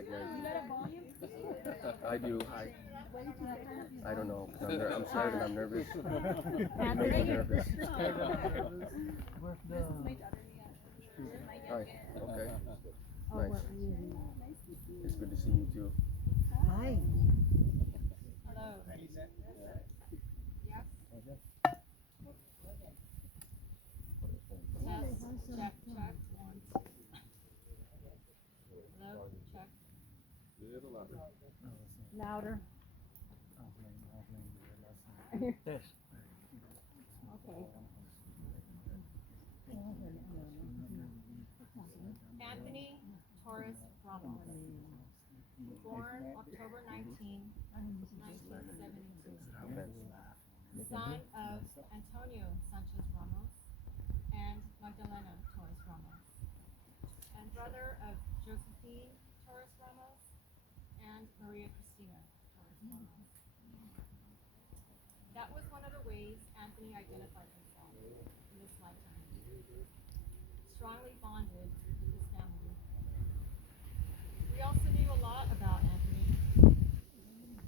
ahead, guys. You got a volume? I do. I don't know. 'Cause I'm scared and I'm nervous. It makes me nervous. Hi. Okay. Nice. It's good to see you too. Hi. Hello. Yes. Test. Check. Check. 1, 2. Hello. Check. Louder. Yes. Okay. Anthony Torres Ramos, born October 19, 1972, son of Antonio Sanchez Ramos and Magdalena Torres Ramos, and brother of Josephine Torres Ramos and Maria Cristina Torres Ramos. That was one of the ways Anthony identified himself in this lifetime, strongly bonded with his family. We also knew a lot about Anthony,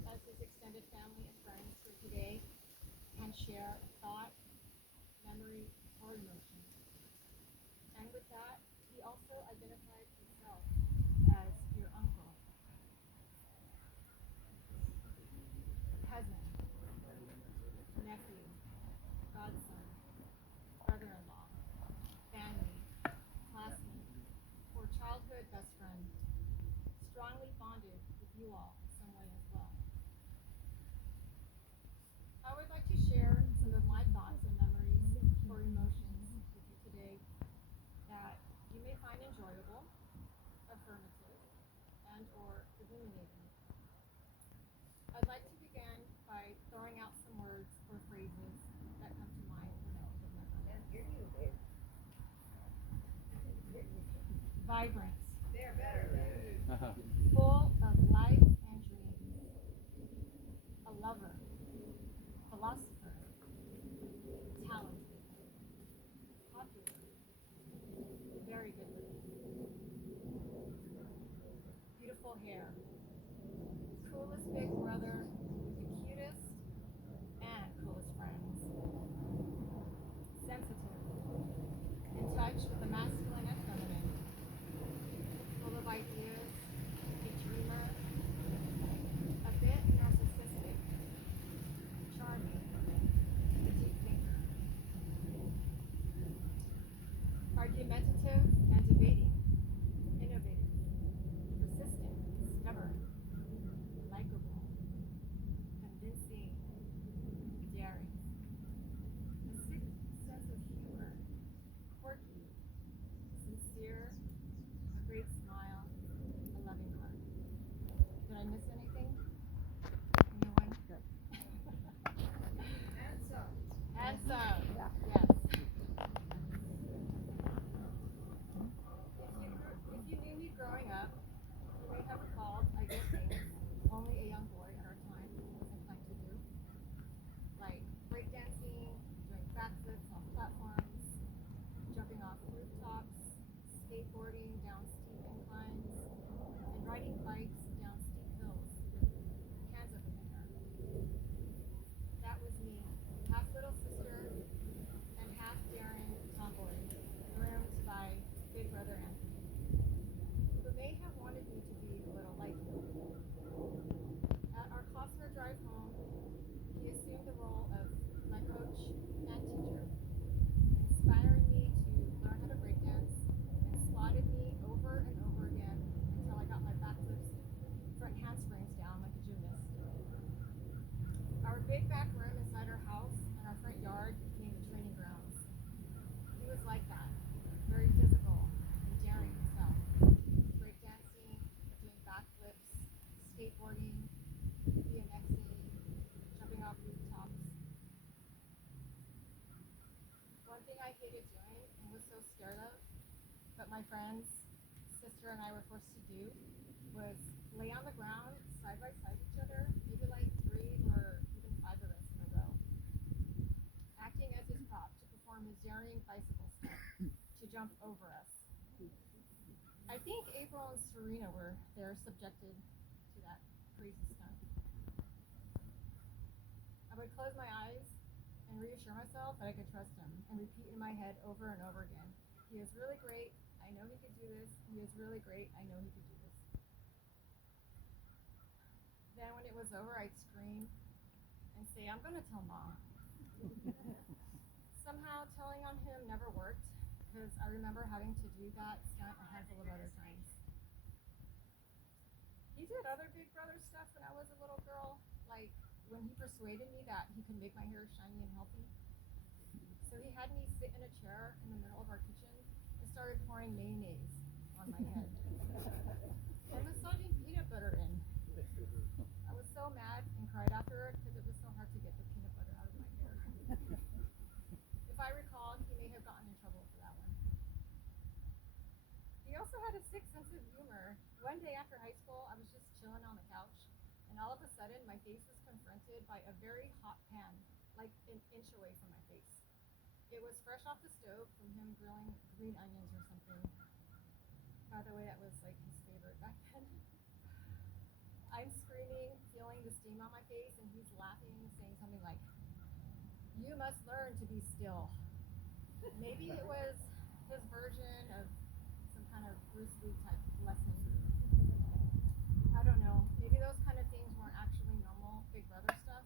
as his extended family and friends here today can share a thought, memory, or emotion. And with that, he also identified himself as your uncle, cousin, nephew, godson, brother-in-law, family, classmate, or childhood best friend, strongly bonded with you all in some way as well. I would like to share some of my thoughts and memories or emotions with you today that you may find enjoyable, affirmative, and or illuminating. I'd like to begin by throwing out some words or phrases that come to mind when I open my mouth. Vibrant, full of life and dreams, a lover, philosopher, talented, popular, very good looking, beautiful hair, coolest big brother with the cutest and coolest friends, sensitive, in touch with the masculine and feminine, full of ideas, a dreamer, a bit narcissistic, charming, a deep thinker, argumentative and debating, innovative, persistent, stubborn, likable, convincing, daring, a sick sense of humor, quirky, sincere, a great smile, a loving heart. Did I miss anything? Anyone? Good. Handsome. Yeah. Yes. If you knew me growing up, you may have recalled I did things only a young boy at our time was inclined to do, like breakdancing, doing backflips on platforms, jumping off rooftops, skateboarding down steep inclines, and riding bikes down steep hills with cans of vinegar. That was me, half little sister and half daring tomboy, groomed by big brother Anthony, who may have wanted me to be a little like him. At our Costner drive home, he assumed the role of my coach and teacher, inspiring me to learn how to breakdance, and squatted me over and over again until I got my backflips front handsprings down like a gymnast. Our big back room inside our house and our front yard became the training grounds. He was like that, very physical and daring himself, breakdancing, doing backflips, skateboarding, BMXing, jumping off rooftops. One thing I hated doing and was so scared of, but my friends, sister, and I were forced to do, was lay on the ground side by side each other, maybe like 3 or even 5 of us in a row, acting as his prop to perform his daring bicycle stunt to jump over us. I think April and Serena were they're subjected to that crazy stunt. I would close my eyes and reassure myself that I could trust him and repeat in my head over and over again. He is really great. I know he could do this. He is really great. I know he could do this. Then when it was over, I'd scream and say, I'm going to tell mom. Somehow telling on him never worked because I remember having to do that stunt a handful of other times. He did other Big Brother stuff when I was a little girl, like when he persuaded me that he could make my hair shiny and healthy. So he had me sit in a chair in the middle of our kitchen and started pouring mayonnaise on my head and massaging peanut butter in. I was so mad and cried after it because it was so hard to get the peanut butter out of my hair. If I recall, he may have gotten in trouble for that one. He also had a sick sense of humor. One day after high school, I was just chilling on the couch, and all of a sudden, my face was confronted by a very hot pan, like an inch away from my face. It was fresh off the stove from him grilling green onions or something. By the way, that was like his favorite back then. I'm screaming, feeling the steam on my face, and he's laughing, saying something like, "You must learn to be still." Maybe it was his version of some kind of Bruce Lee type lesson. I don't know. Maybe those kind of things weren't actually normal Big Brother stuff,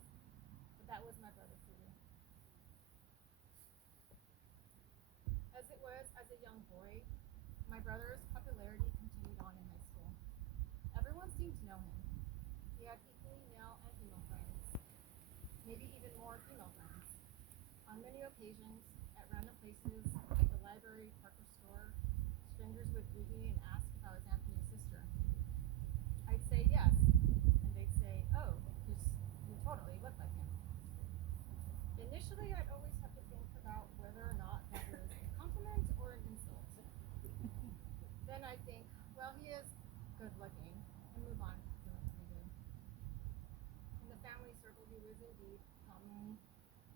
but that was my brother for you. As it was as a young boy, my brother's popularity continued on in high school. Everyone seemed to know him. He had equally male and female friends, maybe even more female friends. On many occasions, at random places like the library, park, or store, strangers would greet me and ask if I was Anthony's sister. I'd say yes, and they'd say, "Oh, because you totally look like him." Initially, I'd always have to think about whether or not that was a compliment or an insult. Then I'd think, well, he is good looking, and move on, feeling pretty good. In the family circle, he was indeed commonly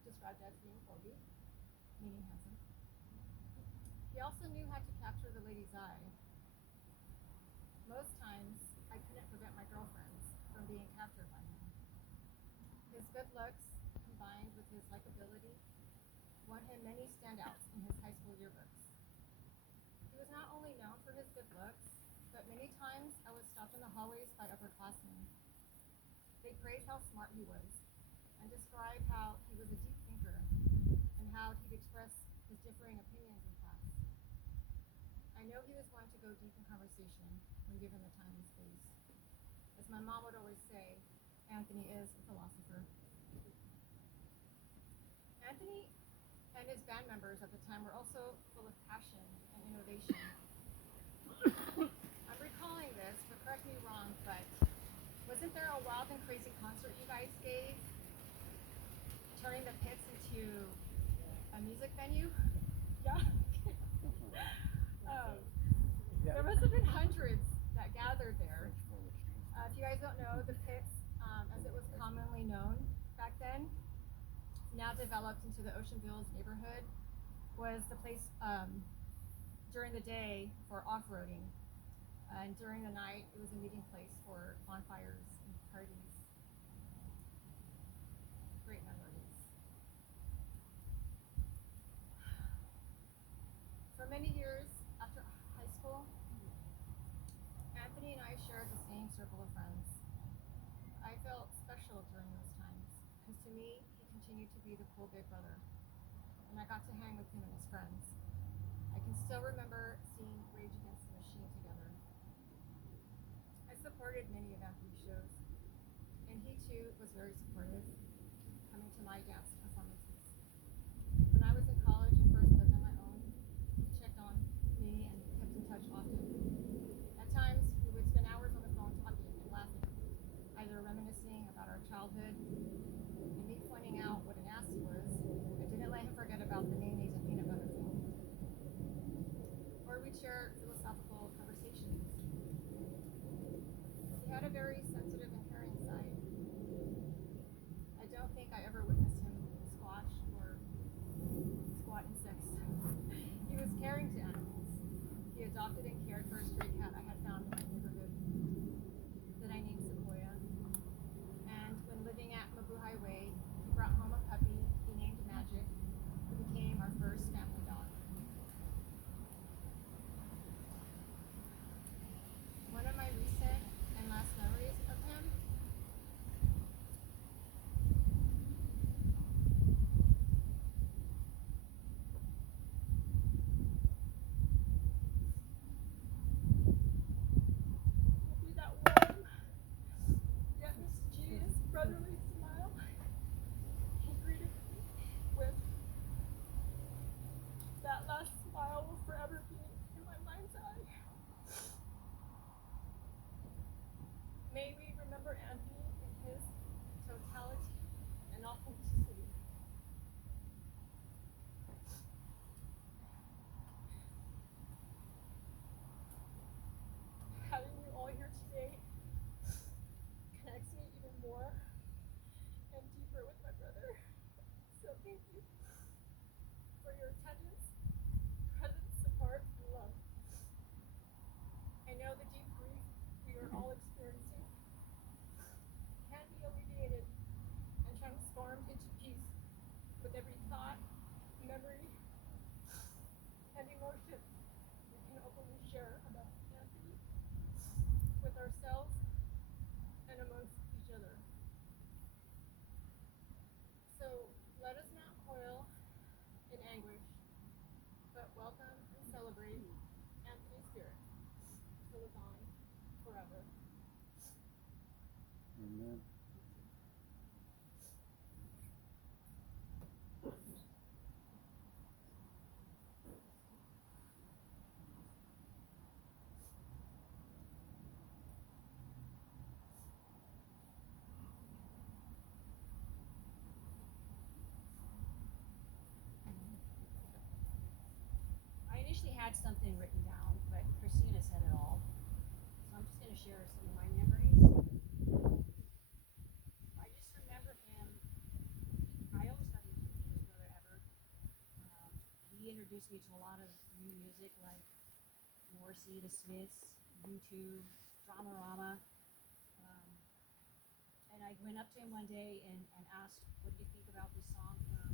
described as being Colby, meaning handsome. He also knew how to capture the lady's eye. Most times, I couldn't prevent my girlfriends from being captured by him. His good looks, combined with his likability, won him many standouts in his high school yearbooks. He was not only known for his good looks, but many times I was stopped in the hallways by upperclassmen. They praised how smart he was and described how he was a deep thinker and how he'd express his differing opinions in class. I know he was going to go deep in conversation when given the time and space. As my mom would always say, Anthony is a philosopher. Anthony and his band members at the time were also full of passion and innovation. I'm recalling this, but correct me wrong, but wasn't there a wild and crazy concert you guys gave, turning the pits into a music venue? Yeah? There must have been hundreds that gathered there. If you guys don't know, the pits, as it was commonly known back then, now developed into the Ocean Villas neighborhood, was the place during the day for off-roading. And during the night, it was a meeting place for bonfires and parties. Great memories. For many years after high school, Anthony and I shared the same circle of friends. I felt special during those times because to me, he continued to be the cool big brother, and I got to hang with him and his friends. I can still remember seeing Rage Against the Machine together. I supported many of Anthony's shows, and he too was very supportive, coming to my dance performances. When I was in college and first lived on my own, he checked on me and kept in touch often. At times, we would spend hours on the phone talking and laughing, either reminiscing about our childhood and me pointing out what an ass he was. I didn't let him forget about the mayonnaise and peanut butter thing. Or we'd share philosophical conversations. He had a very sensitive and caring side. I don't think I ever witnessed him thank you for your attendance, presence, support, and love. I know the deep grief we are all experiencing can be alleviated and transformed into peace with every thought, memory, and emotion we can openly share about Anthony with ourselves and amongst each other. So let us not coil in anguish, but welcome and celebrate Anthony's spirit to live on forever. Amen. I initially had something written down, but Christina said it all. So I'm just going to share some of my memories. I just remember him. I always thought he was the coolest brother ever. He introduced me to a lot of new music like Morrissey, The Smiths, U2, Rama. And I went up to him one day and asked, what do you think about this song from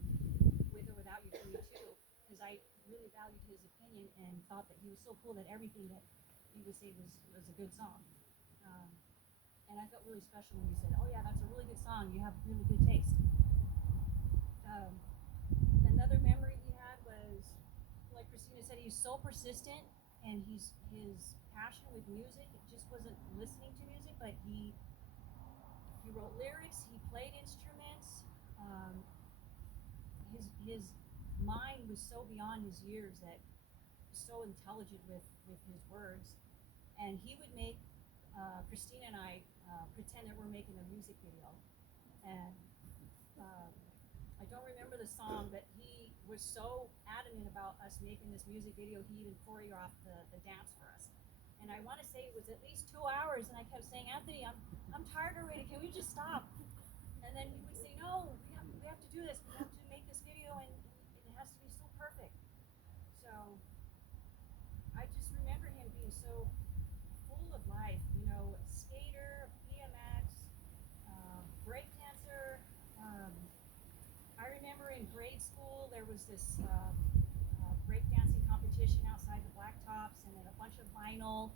With or Without You from U2? Because I really valued his opinion and thought that he was so cool that everything that he would say was a good song. And I felt really special when he said, oh yeah, that's a really good song. You have really good taste. Another memory he had was, like Christina said, he's so persistent and his passion with music, it just wasn't listening to music, but he wrote lyrics, he played instruments. His mind was so beyond his years that so intelligent with his words, and he would make Christina and I pretend that we're making a music video, and I don't remember the song, but he was so adamant about us making this music video, he even choreographed the dance for us. And I want to say it was at least 2 hours, and I kept saying, Anthony, I'm tired already. Can we just stop? And then he would say, no, we have to do this. We have to make this video, and it has to be so perfect. So I just remember him being so full of life. You know, skater, BMX, breakdancer. I remember in grade school there was this breakdancing competition outside the Blacktops, and then a bunch of vinyl.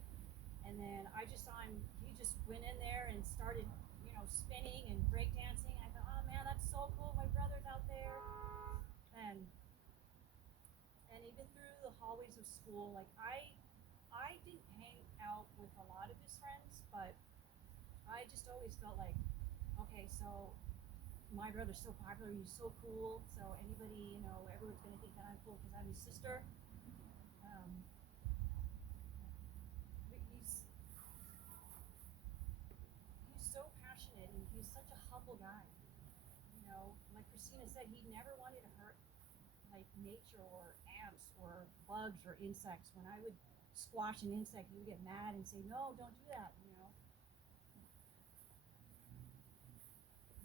And then I just saw him, he just went in there and started, you know, spinning and breakdancing. I thought, oh man, that's so cool, my brother's out there. And even through the hallways of school, like I didn't hang out with a lot of his friends, but I just always felt like, okay, so my brother's so popular, he's so cool, so anybody, you know, everyone's gonna think that I'm cool because I'm his sister. But he's so passionate, and he's such a humble guy. You know, like Christina said, he never wanted to hurt like nature or ants or bugs or insects. When I would squash an insect, he would get mad and say, no, don't do that, you know.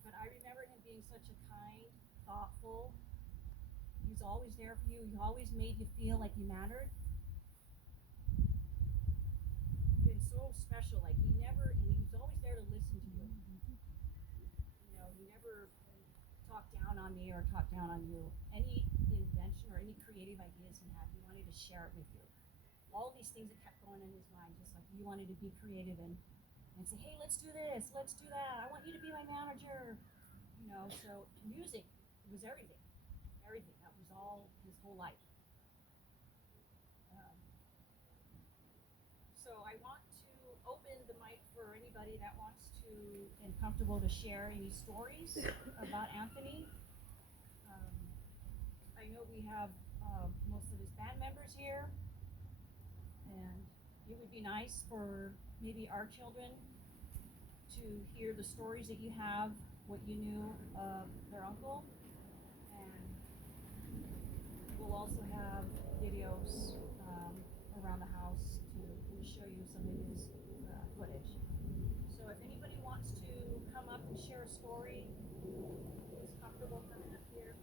But I remember him being such a kind, thoughtful, he was always there for you, he always made you feel like you mattered. Been so special, like he was always there to listen to you. You know, he never talked down on me or talked down on you. Any invention or any creative ideas he had, he wanted to share it with you. All these things that kept going in his mind, just like he wanted to be creative and say, hey, let's do this, let's do that. I want you to be my manager. You know, so music was everything. Everything. That was all his whole life. So I want to open the mic for anybody that wants to and comfortable to share any stories about Anthony. I know we have most of his band members here, and it would be nice for maybe our children to hear the stories that you have, what you knew of their uncle, and we'll also have videos around the house to show you some of his footage. So if anybody wants to come up and share a story, is comfortable coming up here.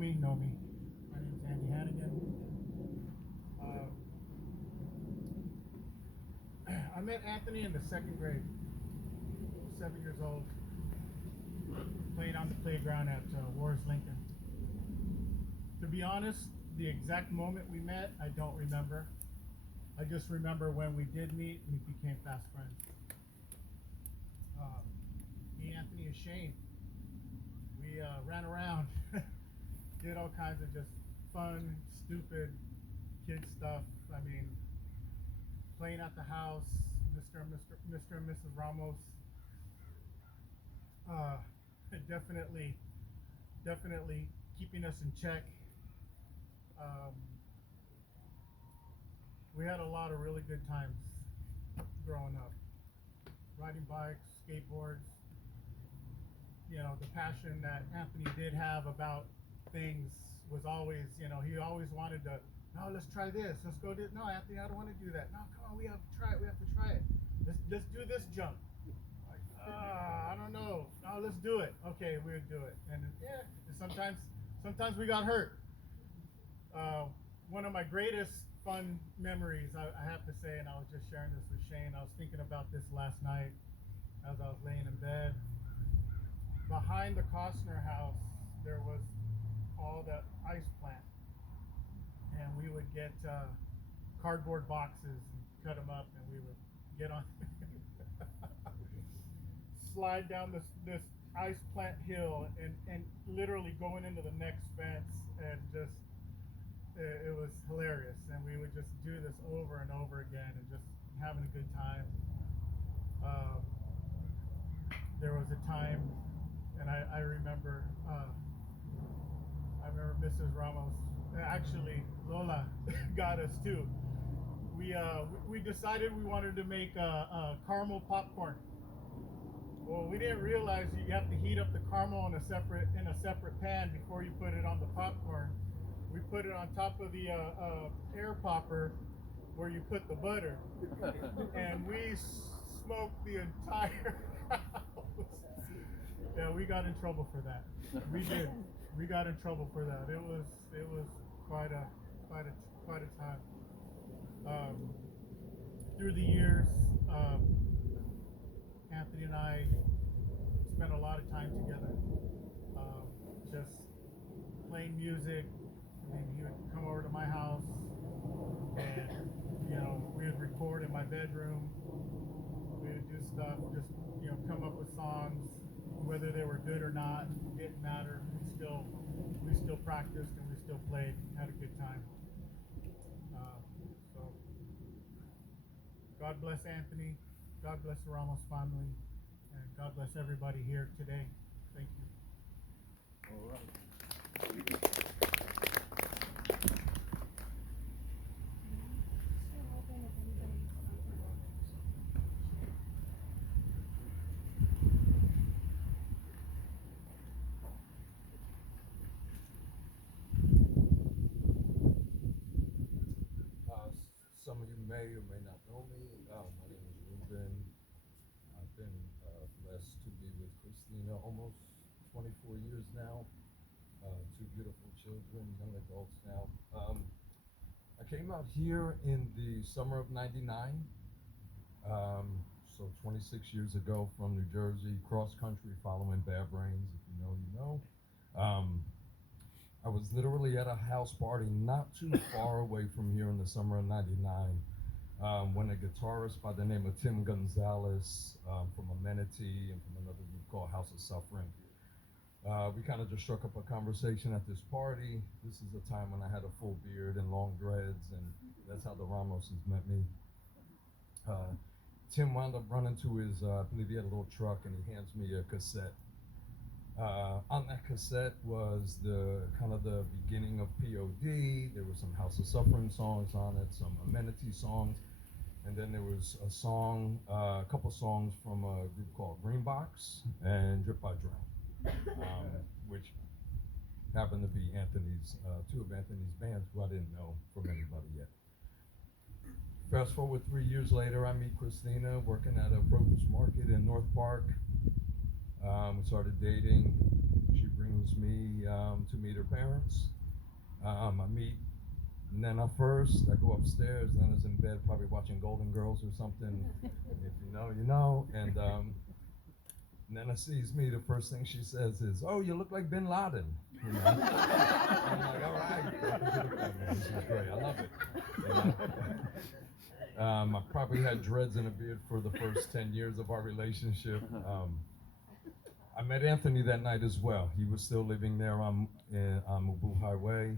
me, know me. My name is Andy Hannigan. I met Anthony in the second grade. 7 years old. Playing on the playground at Warris Lincoln. To be honest, the exact moment we met, I don't remember. I just remember when we did meet, we became fast friends. Me, Anthony, and Shane, we ran around, did all kinds of just fun, stupid kid stuff. I mean, playing at the house, Mr. and Mrs. Ramos. Definitely keeping us in check. We had a lot of really good times growing up. Riding bikes, skateboards. You know, the passion that Anthony did have about things was always, you know, he always wanted to, no, let's try this. Let's go do it. No, Anthony, I don't want to do that. No, come on, we have to try it. We have to try it. Let's do this jump. Like, I don't know. No, let's do it. Okay, we would do it. And yeah, sometimes we got hurt. One of my greatest fun memories, I have to say, and I was just sharing this with Shane, I was thinking about this last night as I was laying in bed. Behind the Costner house, there was all the ice plant. And we would get cardboard boxes and cut them up, and we would get on, slide down this ice plant hill, and literally going into the next fence, and just, it was hilarious. And we would just do this over and over again, and just having a good time. There was a time, and I remember Mrs. Ramos, actually Lola got us too. We decided we wanted to make caramel popcorn. Well, we didn't realize you have to heat up the caramel in a separate pan before you put it on the popcorn. We put it on top of the air popper where you put the butter, and we smoked the entire house. Yeah, we got in trouble for that. We did. We got in trouble for that. It was quite a time. Through the years, Anthony and I spent a lot of time together, just playing music. I mean, he would come over to my house, and you know, we would record in my bedroom. We would do stuff, just, you know, come up with songs, whether they were good or not, it didn't matter. We still practiced, and we still played, had a good time. So God bless Anthony, God bless the Ramos family, and God bless everybody here today. Thank you. All right. Some of you may or may not know me. My name is Ruben. I've been blessed to be with Christina almost 24 years now. Two beautiful children, young adults now. I came out here in the summer of '99, so 26 years ago, from New Jersey, cross country, following Bad Brains. If you know, you know. I was literally at a house party not too far away from here in the summer of '99, when a guitarist by the name of Tim Gonzalez, from Amenity and from another group called House of Suffering, we kind of just struck up a conversation at this party. This is the time when I had a full beard and long dreads, and that's how the Ramoses met me. Tim wound up running to his, I believe he had a little truck, and he hands me a cassette. On that cassette was the kind of the beginning of POD. There were some House of Suffering songs on it, some Amenity songs, and then there was a song, a couple songs from a group called Greenbox and Drip by Drown, which happened to be Anthony's, two of Anthony's bands, who I didn't know from anybody yet. Fast forward 3 years later, I meet Christina working at a produce market in North Park. We started dating. She brings brings me to meet her parents. I meet Nana first. I go upstairs. Nana's in bed, probably watching Golden Girls or something. If you know, you know. And Nana sees me. The first thing she says is, "Oh, you look like Bin Laden." You know? I'm like, "All right." This is great. I love it. You know? I probably had dreads and a beard for the first 10 years of our relationship. I met Anthony that night as well. He was still living there on Mubu Highway,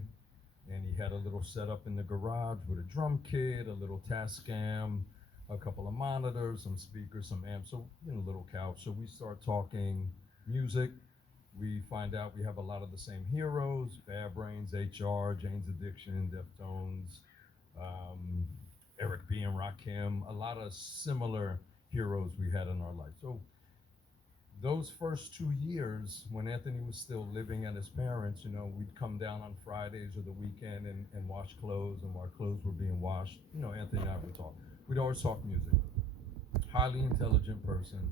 and he had a little setup in the garage with a drum kit, a little Tascam, a couple of monitors, some speakers, some amps, so, you know, a little couch. So we start talking music. We find out we have a lot of the same heroes: Bad Brains, HR, Jane's Addiction, Deftones, Eric B. and Rakim, a lot of similar heroes we had in our life. So those first 2 years, when Anthony was still living at his parents', you know, we'd come down on Fridays or the weekend and wash clothes, and while clothes were being washed, you know, Anthony and I would talk. We'd always talk music. Highly intelligent person,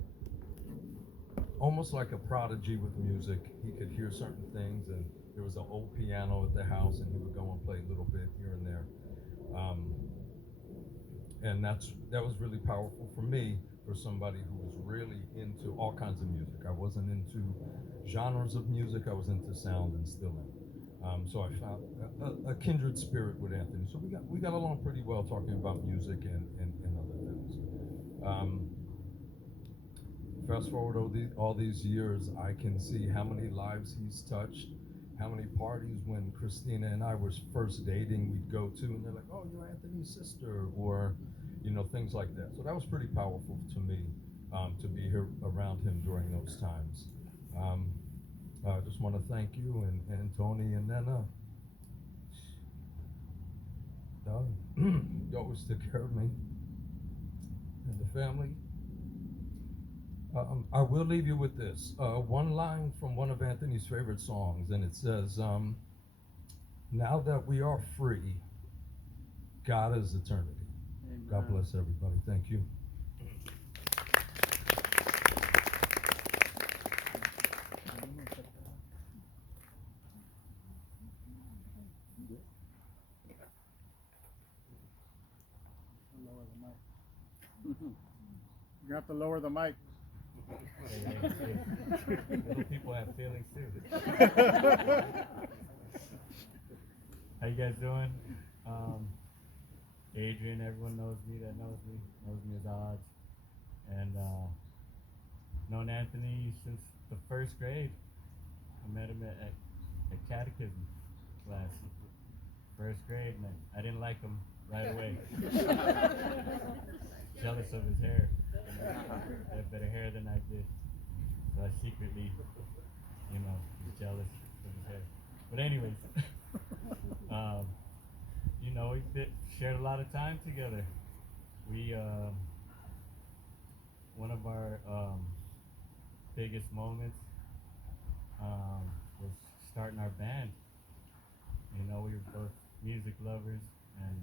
almost like a prodigy with music. He could hear certain things, and there was an old piano at the house, and he would go and play a little bit here and there. And that was really powerful for me, for somebody who was really into all kinds of music. I wasn't into genres of music, I was into sound and still am. So I found a kindred spirit with Anthony. So we got along pretty well talking about music and other things. Fast forward all these years, I can see how many lives he's touched, how many parties when Christina and I were first dating we'd go to, and they're like, "Oh, you're Anthony's sister," or, you know, things like that. So that was pretty powerful to me, to be here around him during those times. I just want to thank you and Tony and Nana. You always took care of me and the family. I will leave you with this. One line from one of Anthony's favorite songs, and it says, "Now that we are free, God is eternity." Amen. God bless everybody. Thank you. You have to lower the mic. Little people have feelings too. How you guys doing? Adrian, everyone knows me that knows me as Odds. And known Anthony since the first grade. I met him at catechism class. First grade, and I didn't like him right away. Jealous of his hair. He had better hair than I did. So I secretly, you know, was jealous of his hair. But anyways, you know, we shared a lot of time together. We, one of our biggest moments was starting our band. You know, we were both music lovers, and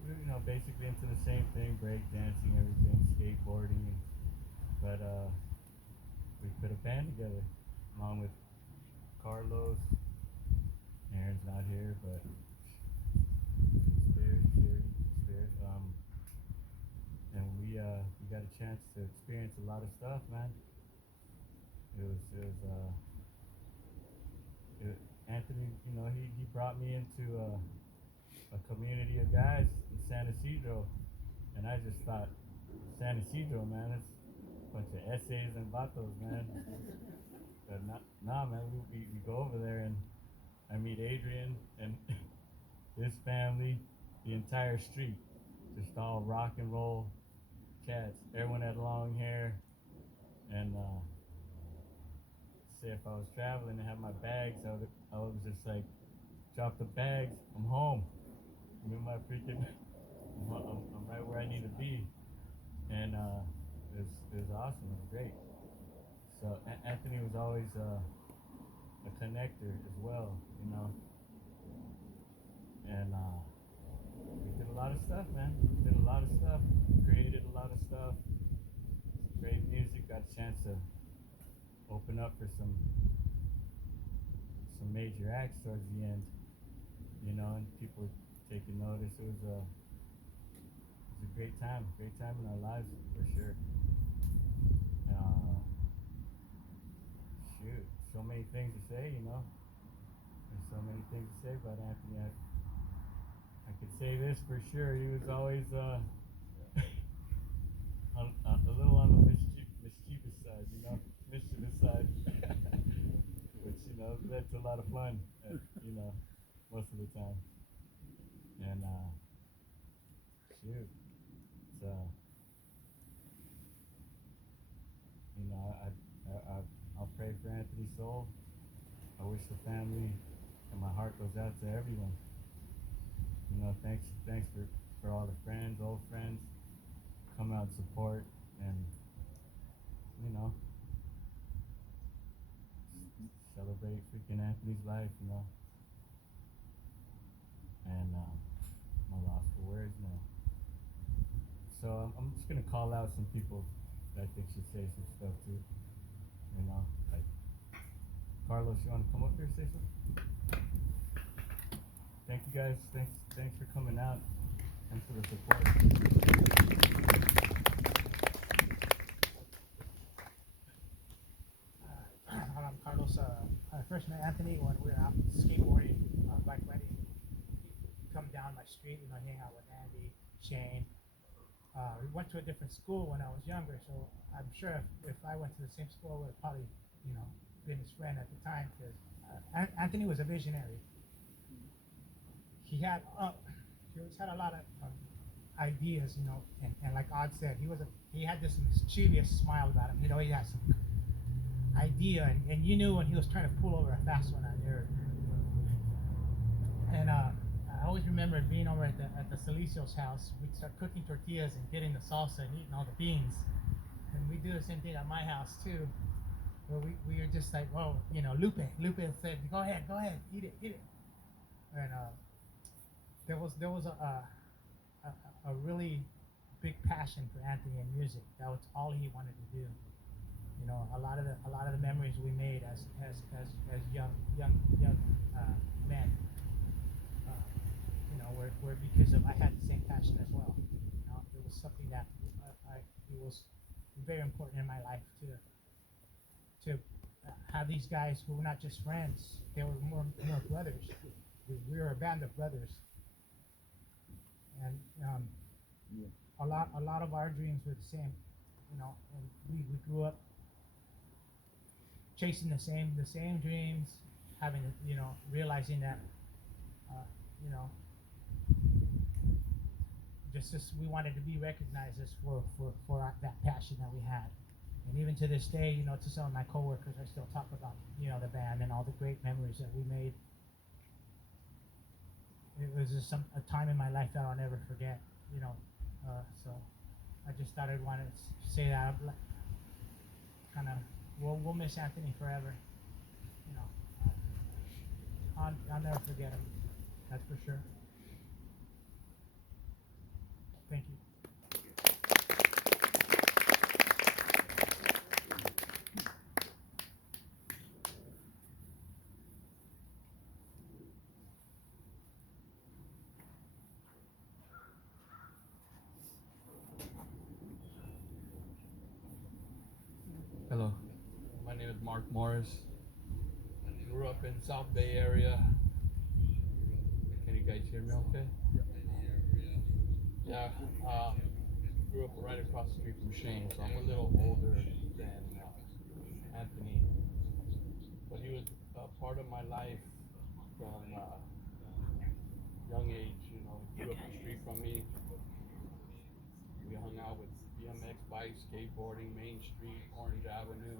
we were, you know, basically into the same thing: break dancing, everything, skateboarding. But we put a band together, along with Carlos. Aaron's not here, but Spirit. And we got a chance to experience a lot of stuff, man. Anthony, you know, he brought me into a community of guys in San Isidro, and I just thought, San Isidro, man, it's a bunch of essays and vatos, man. But nah, man, we go over there, and I meet Adrian and his family, the entire street, just all rock and roll cats. Everyone had long hair, and say if I was traveling and had my bags, I was just like, drop the bags, I'm home. I'm in my freaking, I'm right where I need to be, and it was awesome. It was great. So Anthony was always a connector as well, you know. And we did a lot of stuff, man. We did a lot of stuff. Created a lot of stuff. Great music. Got a chance to open up for some some major acts towards the end, you know, and people taking notice. It was a great time in our lives for sure. Uh, Shoot, so many things to say, you know. There's so many things to say about Anthony. I could say this for sure. He was always a little on the mischievous side, you know, mischievous side, which, you know, led to a lot of fun, you know, most of the time. And shoot, it's you know, I'll pray for Anthony's soul. I wish the family, and my heart goes out to everyone. You know, thanks for all the friends, old friends, come out and support, and you know, celebrate freaking Anthony's life, you know. And I'm lost for words now. So I'm just gonna call out some people that I think should say some stuff too. You know, like Carlos, you wanna come up here and say something? Thank you guys. Thanks for coming out and for the support. I'm Carlos. I first met Anthony when we were out skateboarding, bike riding. He'd come down my street, you know, hang out with Andy, Shane. We went to a different school when I was younger, so I'm sure if I went to the same school, I would probably, you know, been his friend at the time, because Anthony was a visionary. He had always had a lot of ideas, you know, and like Odd said, he had this mischievous smile about him. He'd always have some idea, and you knew when he was trying to pull over a fast one on you. And I always remember being over at the Salicio's house. We'd start cooking tortillas and getting the salsa and eating all the beans. And we do the same thing at my house too, where we were just like, oh, you know, Lupe said, go ahead, eat it. And there was a really big passion for Anthony and music. That was all he wanted to do. You know, a lot of the memories we made as young men, you know, were because of I had the same passion as well. You know, it was something that it was very important in my life to have these guys who were not just friends; they were more brothers. We were a band of brothers, and a lot of our dreams were the same. You know, and we grew up chasing the same dreams, having, you know, realizing that, you know, just we wanted to be recognized as for that passion that we had. And even to this day, you know, to some of my coworkers, I still talk about, you know, the band and all the great memories that we made. It was just a time in my life that I'll never forget, you know. So I just thought I'd want to say that, kind of. We'll miss Anthony forever. You know, I'll never forget him. That's for sure. Thank you. Hello, my name is Mark Morris. I grew up in South Bay area. Can you guys hear me okay? Yeah, grew up right across the street from Shane, so I'm a little older than Anthony. But he was part of my life from young age, you know. He grew up the street from me. We hung out with BMX bikes, skateboarding, Main Street, Orange Avenue,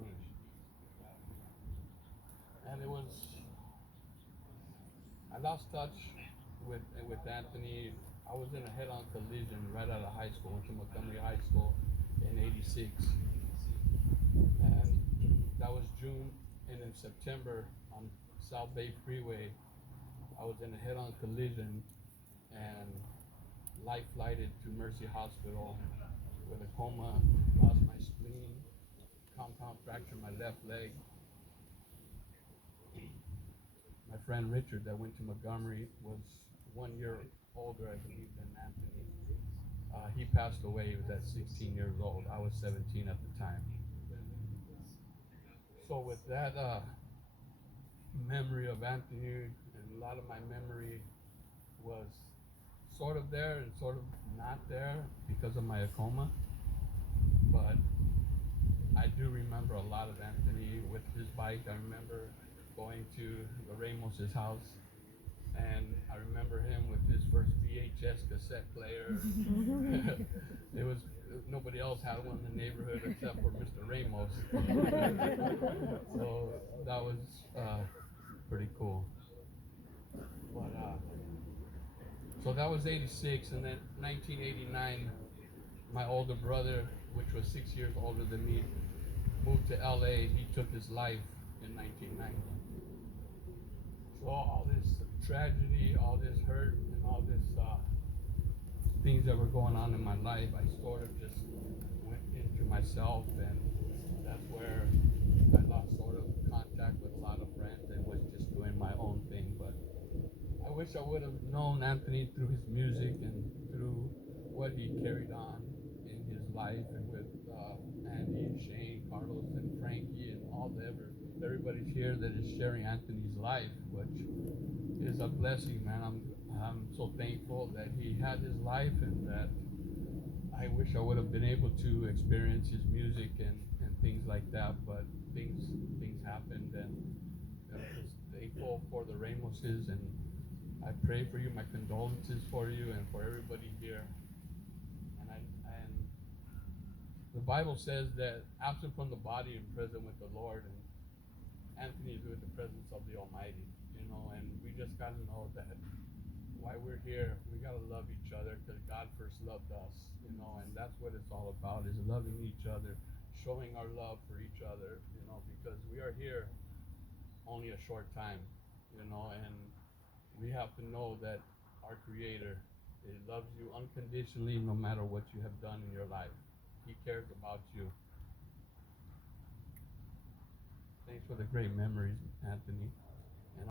and it was. I lost touch with Anthony. I was in a head-on collision right out of high school, went to Montgomery High School in '86, and that was June. And in September on South Bay Freeway, I was in a head-on collision and life flighted to Mercy Hospital with a coma, lost my spleen, compound fracture my left leg. my friend Richard that went to Montgomery was 1 year older, I believe, than Anthony. He passed away. He was at 16 years old. I was 17 at the time. So with that memory of Anthony, and a lot of my memory was sort of there and sort of not there because of my coma. But I do remember a lot of Anthony with his bike. I remember going to the Ramos' house, and I remember him with his first VHS cassette player. It was nobody else had one in the neighborhood except for Mr. Ramos. So that was pretty cool. But so that was '86, and then 1989, my older brother, which was 6 years older than me, moved to LA. He took his life in 1990. So all this tragedy, all this hurt, and all this things that were going on in my life, I sort of just went into myself, and that's where I lost sort of contact with a lot of friends and was just doing my own thing. But I wish I would have known Anthony through his music and through what he carried on in his life, and with Andy and Shane, Carlos and Frankie, and all everybody's here that is sharing Anthony's life, which is a blessing, man. I'm so thankful that he had his life, and that I wish I would have been able to experience his music and things like that, but things happened, and I'm just thankful for the Ramoses, and I pray for you, my condolences for you and for everybody here. And the Bible says that absent from the body and present with the Lord, and Anthony is with the presence of the Almighty, and we just gotta know that why we're here, we gotta love each other because God first loved us, and that's what it's all about, is loving each other, showing our love for each other, because we are here only a short time, and we have to know that our Creator, He loves you unconditionally no matter what you have done in your life. He cares about you. Thanks for the great memories, Anthony.